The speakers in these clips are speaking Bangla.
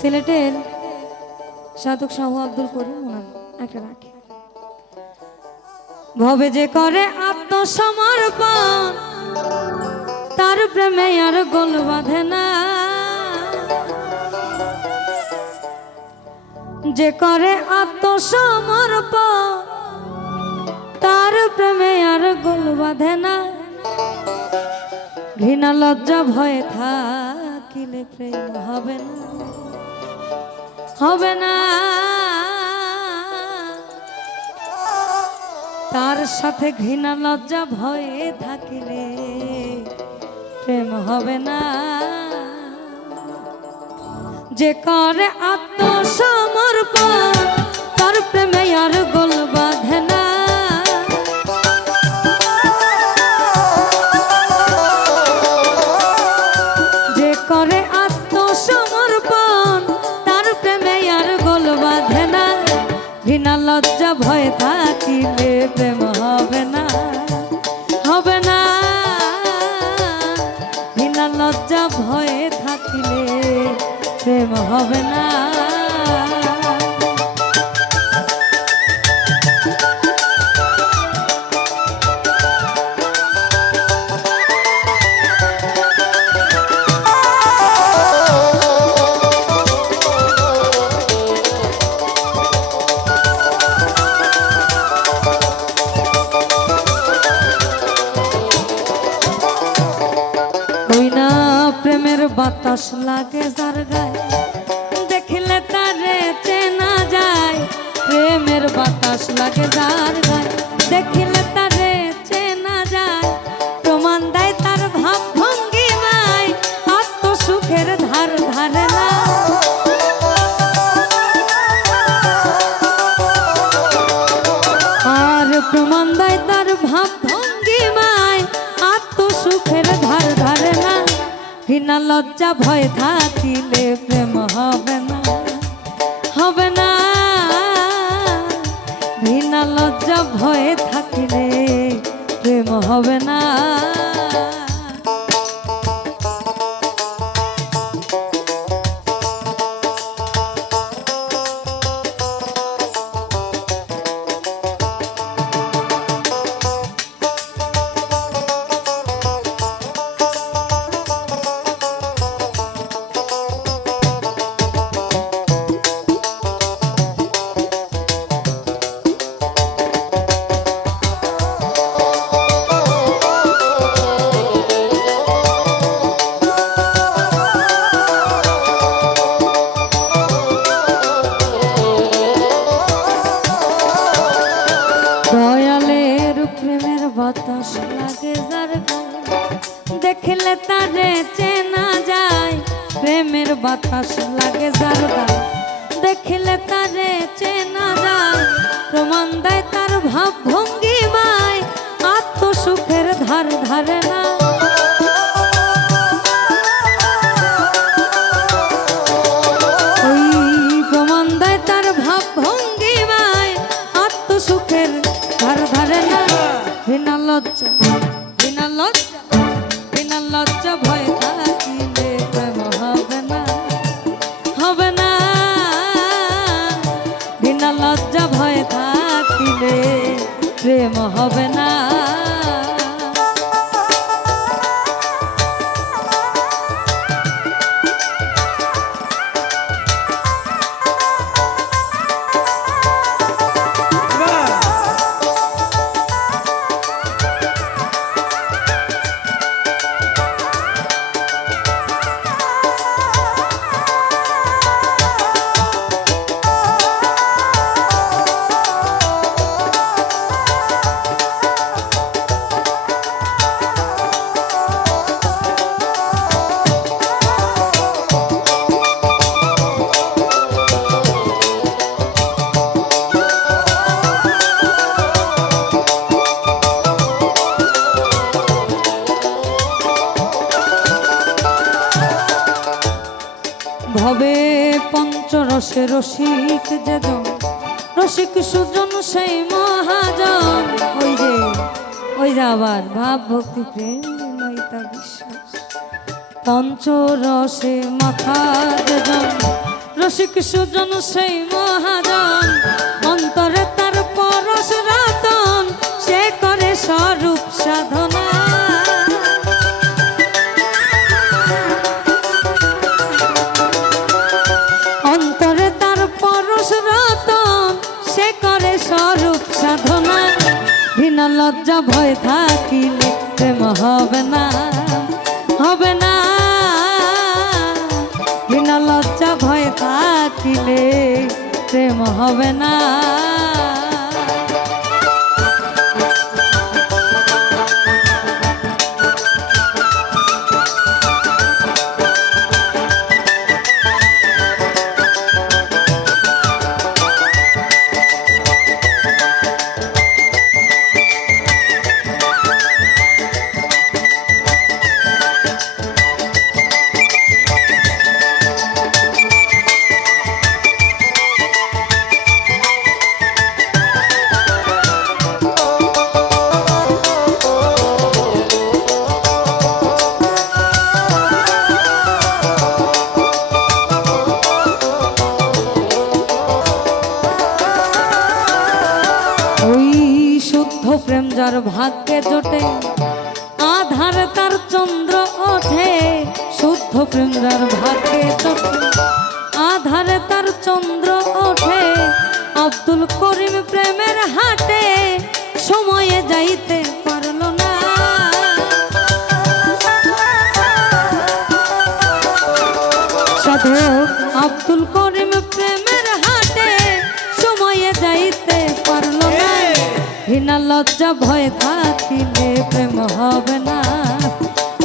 সিলেটের সাধক শাহ আব্দুল করিম ওনার একটা রাখে, ভবে যে করে আত্মসমর্পণ তার প্রেমে আর গোল বাঁধে না, যে করে আত্মসমর্পণ তার প্রেমে আর গোল বাঁধে না, ঘৃণা লজ্জা ভয়ে থাকিলে প্রেম হবে না, হবে না। তার সাথে ঘৃণা লজ্জা ভয়ে থাকিলে প্রেম হবে না, যে করে আত্মসমর্পণ তার প্রেমে আর গোল বাঁধে না, যে করে আত্মসমর্পণ তার প্রেমে আর গোল বাঁধে না, ঘৃণা লজ্জা ভয় থাকিলে প্রেম হবে না, হবে না। ঘৃণা লজ্জা ভয়ে থাকিলে প্রেম হবে না। প্রেমের বাতাস লাগে যার গায়ে দেখলে তারে চেনা যায়, প্রেমের বাতাস লাগে যার গায়ে দেখলে তারে চেনা যায়, প্রমাণ দেয় তার ভাব ভঙ্গিমায় আত্মসুখের ধার ধারে না, আর প্রমাণ দেয় তার ভাব ভঙ্গিমায় আত্মসুখের ধার ধারে না, ঘৃণা লজ্জা ভয় থাকিলে প্রেম হবে না, হবে না। ঘৃণা লজ্জা ভয় থাকিলে প্রেম হবে না। বাতাস লাগে যার গায়ে দেখলে তারে চেনা যায়, প্রেমের বাতাস লাগে যার গায়ে দেখলে তারে চেনা যায়, প্রমাণ দেয় তার ভাব ভঙ্গিমায় আত্মসুখের ধার ধারে না, ওই প্রমাণ দেয় তার ভাব ভঙ্গিমায় আত্মসুখের ধার ধারে না, ঘৃণা লজ্জা ঘৃণা লজ্জা ঘৃণা লজ্জা ভয় থাকিলে প্রেম হবে না, হবে না। ঘৃণা লজ্জা ভয় থাকিলে প্রেম হবে না। ভবে পঞ্চরসে রসিক যেজন রসিক সুজন সেই মহাজন, ওই যে আবার ভাব ভক্তি প্রেম নৈতা বিশ্বাস, পঞ্চরসে মাথা যেজন রসিক সুজন সেই মহাজন, অন্তরে তার পরশ রতন, সে করে স্বরূপ সাধনা। অন্তরে তার পরশ রতন, সে করে স্বরূপ সাধনা। ঘৃণা লজ্জা ভয় থাকিলে প্রেম হবে না, হবে না। ঘৃণা লজ্জা ভয় থাকিলে প্রেম হবে না। প্রেম যার ভাগ্যে জোটে, আধার তার চন্দ্র ওঠে। শুদ্ধ প্রেম যার ভাগ্যে জোটে, আধারে তার চন্দ্র ওঠে। আব্দুল করিম প্রেমের হাটে সময়ে যাইতে পারল না। সাধক আব্দুল করিম প্রেমের হাটে সময়ে যাইতে পারল না। ঘৃণা লজ্জা ভয় থাকিলে প্রেম হবে না,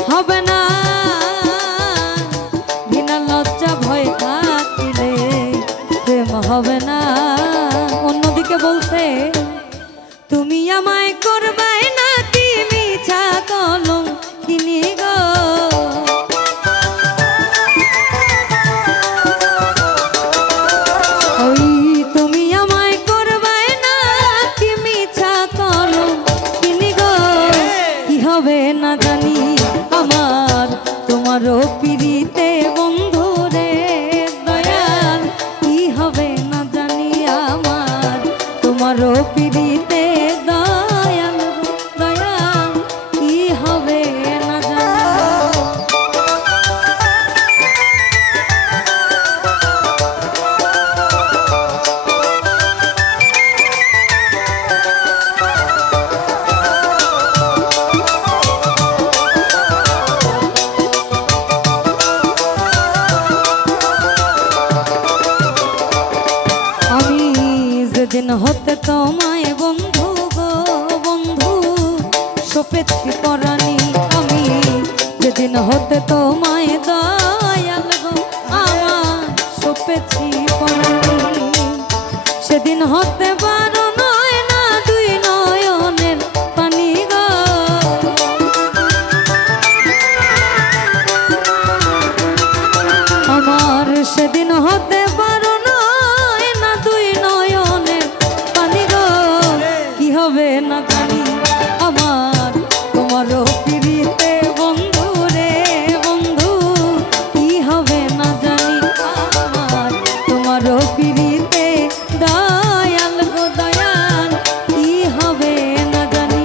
হবে না। ঘৃণা লজ্জা ভয় থাকিলে প্রেম হবে না। অন্যদিকে বলছে, তুমি আমায় করবে না কি মিছা কলম কিনি গো। না জানি আমার তোমারও পিরিতে বন্ধু রে দয়াল, কি হবে না জানি আমার তোমারও পিরিতে দয়াল, দয়াল কি হবে না জানি। যেদিন হতে তোমায় বন্ধু গো বন্ধু সপেছি পরাণী, আমি যেদিন হতে তোমায় দয়াল গো আমার সপেছি পরাণী। সেদিন হতে বারো নয় না দুই নয়নের পানি গো। আমার সেদিন হতে বারো নয় না দুই নয়নের পানি গো। কি হবে না জানি আমার তোমারও পিরিতে বন্ধু রে বন্ধু, কি হবে না জানি আমার তোমারও পিরিতে দয়াল গো দয়াল, কি হবে না জানি।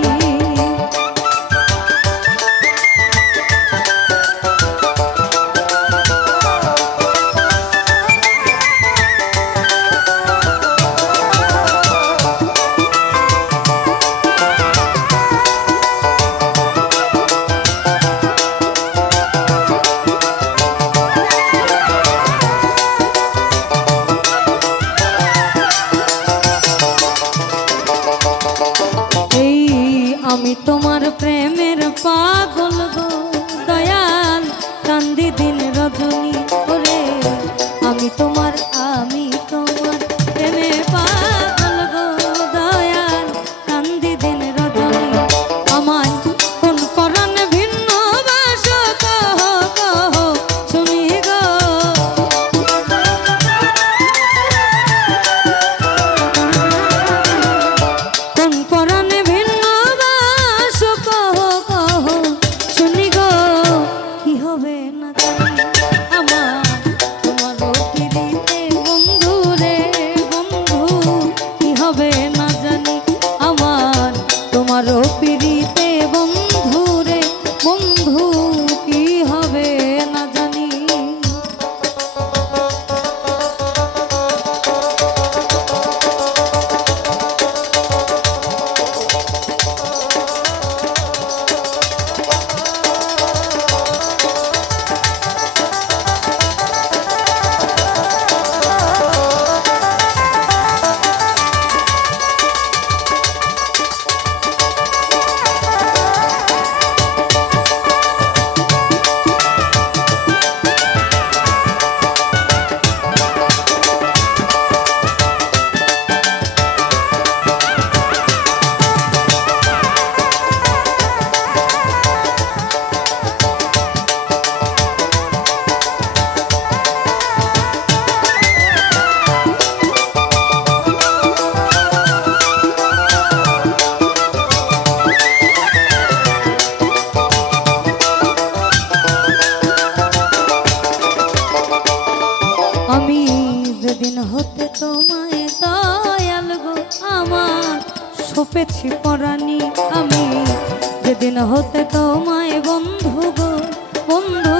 সেদিন হতে তোমায় দয়াল গো আমার সপেছি পরাণী আমি, যেদিন হতে তোমায় বন্ধু গো বন্ধু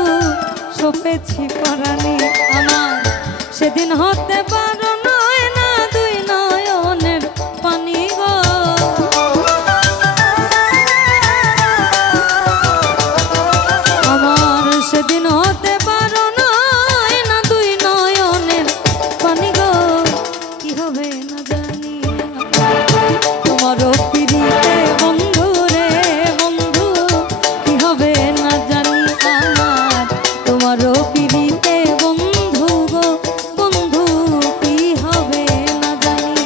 সপেছি পরাণী আমার, সেদিন হতে পারো নয় না দুই নয়নের পানি গো। আমার সেদিন হতে পারো নয় না দুই নয়নের পানি গো, কি হবে না জানি তোমারও পিরিতে বন্ধু রে বন্ধু, কি হবে না জানি আমার তোমারও পিরিতে বন্ধু গো বন্ধু, কি হবে না জানি।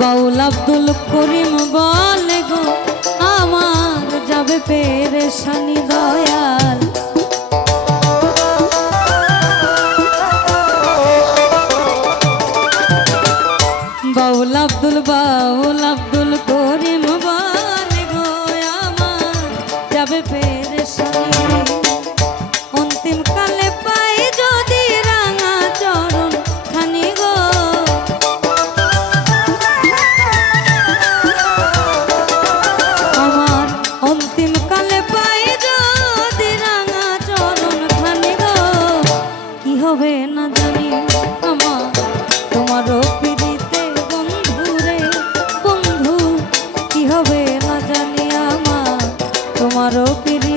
বাউল আব্দুল করিম বলে গো আমার যাবে পেরেশানি দয়াল, বাউল আব্দুল করিম বলে গো আমার যাবে পেরেশানি, অন্তিম কালে পাই যদি রাঙা চরণ খানি গো। অন্তিম কালে পাই যদি রাঙা চরণ খানি গো, কি হবে না জানি আমার তোমারও পিরিতে বন্ধু রে বন্ধু, কি হবে না জানি আমার তোমারও পিরিতে